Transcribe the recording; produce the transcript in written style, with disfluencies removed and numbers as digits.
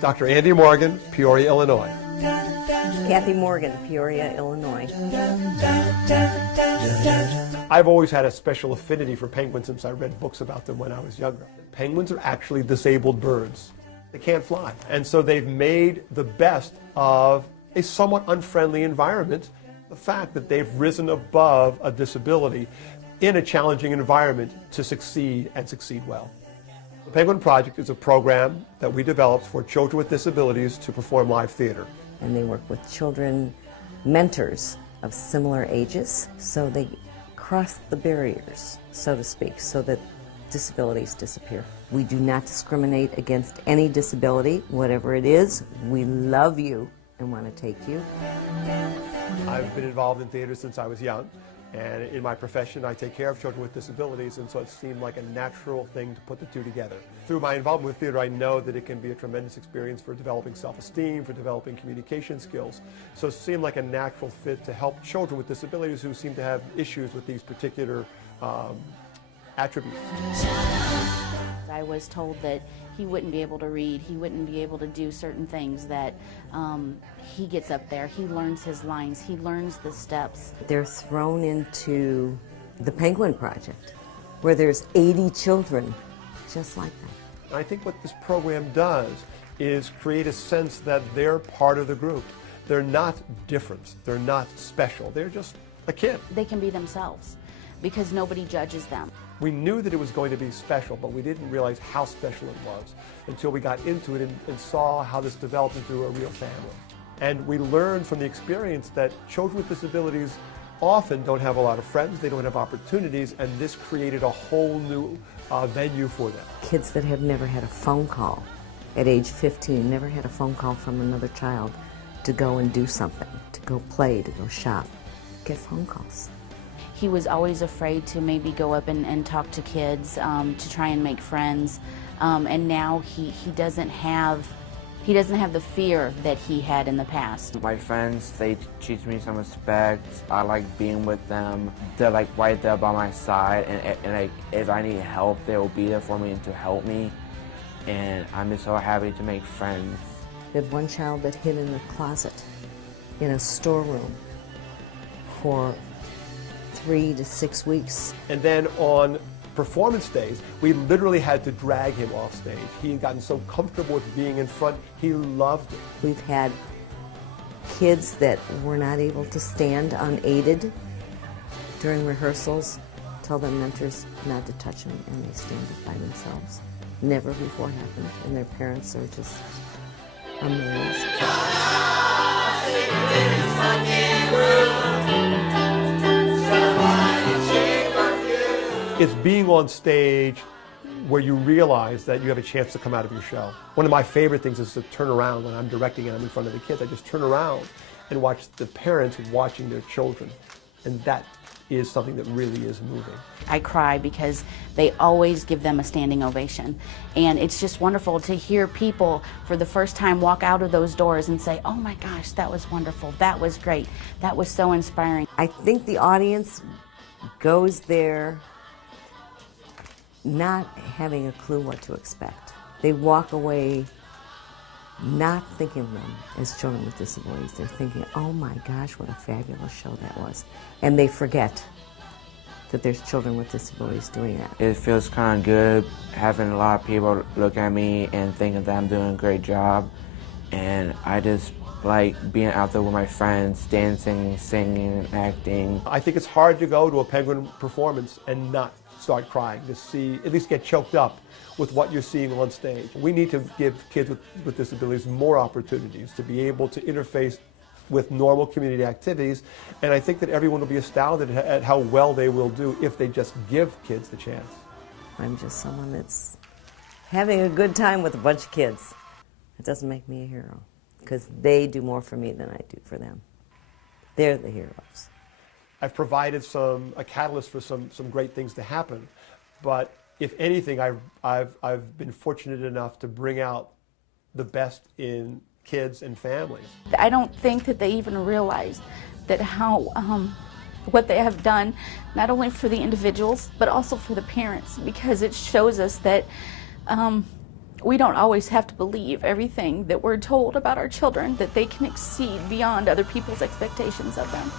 Dr. Andy Morgan, Peoria, Illinois. Kathy Morgan, Peoria, Illinois. I've always had a special affinity for penguins since I read books about them when I was younger. Penguins are actually disabled birds. They can't fly. And so they've made the best of a somewhat unfriendly environment. The fact that they've risen above a disability in a challenging environment to succeed and succeed well. The Penguin Project is a program that we developed for children with disabilities to perform live theater. And they work with children, mentors of similar ages, so they cross the barriers, so to speak, so that disabilities disappear. We do not discriminate against any disability, whatever it is. We love you and want to take you. I've been involved in theater since I was young, and in my profession I take care of children with disabilities, and so it seemed like a natural thing to put the two together. Through my involvement with theater, I know that it can be a tremendous experience for developing self-esteem, for developing communication skills. So it seemed like a natural fit to help children with disabilities who seem to have issues with these particular attributes. I was told that he wouldn't be able to read, he wouldn't be able to do certain things, that he gets up there, he learns his lines, he learns the steps. They're thrown into the Penguin Project, where there's 80 children just like that. I think what this program does is create a sense that they're part of the group. They're not different, they're not special, they're just a kid. They can be themselves because nobody judges them. We knew that it was going to be special, but we didn't realize how special it was until we got into it and saw how this developed into a real family. And we learned from the experience that children with disabilities often don't have a lot of friends, they don't have opportunities, and this created a whole new venue for them. Kids that have never had a phone call at age 15, never had a phone call from another child to go and do something, to go play, to go shop, get phone calls. He was always afraid to maybe go up and talk to kids, to try and make friends, and now he doesn't have the fear that he had in the past. My friends, they teach me some respect. I like being with them. They're like right there by my side, and like, if I need help, they will be there for me and to help me. And I'm just so happy to make friends. We had one child that hid in a closet in a storeroom for 3 to 6 weeks. And then on performance days, we literally had to drag him off stage. He had gotten so comfortable with being in front, he loved it. We've had kids that were not able to stand unaided during rehearsals, tell their mentors not to touch them, and they stand up by themselves. Never before happened, and their parents are just amazed. It's being on stage where you realize that you have a chance to come out of your shell. One of my favorite things is to turn around when I'm directing and I'm in front of the kids. I just turn around and watch the parents watching their children. And that is something that really is moving. I cry because they always give them a standing ovation. And it's just wonderful to hear people for the first time walk out of those doors and say, oh my gosh, that was wonderful, that was great, that was so inspiring. I think the audience goes there not having a clue what to expect. They walk away not thinking of them as children with disabilities. They're thinking, oh my gosh, what a fabulous show that was. And they forget that there's children with disabilities doing that. It feels kind of good having a lot of people look at me and thinking that I'm doing a great job. And I just like being out there with my friends, dancing, singing, and acting. I think it's hard to go to a Penguin performance and not start crying, to see, at least get choked up with what you're seeing on stage. We need to give kids with disabilities more opportunities to be able to interface with normal community activities, and I think that everyone will be astounded at how well they will do if they just give kids the chance. I'm just someone that's having a good time with a bunch of kids. It doesn't make me a hero, because they do more for me than I do for them. They're the heroes. I've provided a catalyst for some great things to happen, but if anything, I've been fortunate enough to bring out the best in kids and families. I don't think that they even realize that how what they have done, not only for the individuals, but also for the parents, because it shows us that We don't always have to believe everything that we're told about our children, that they can exceed beyond other people's expectations of them.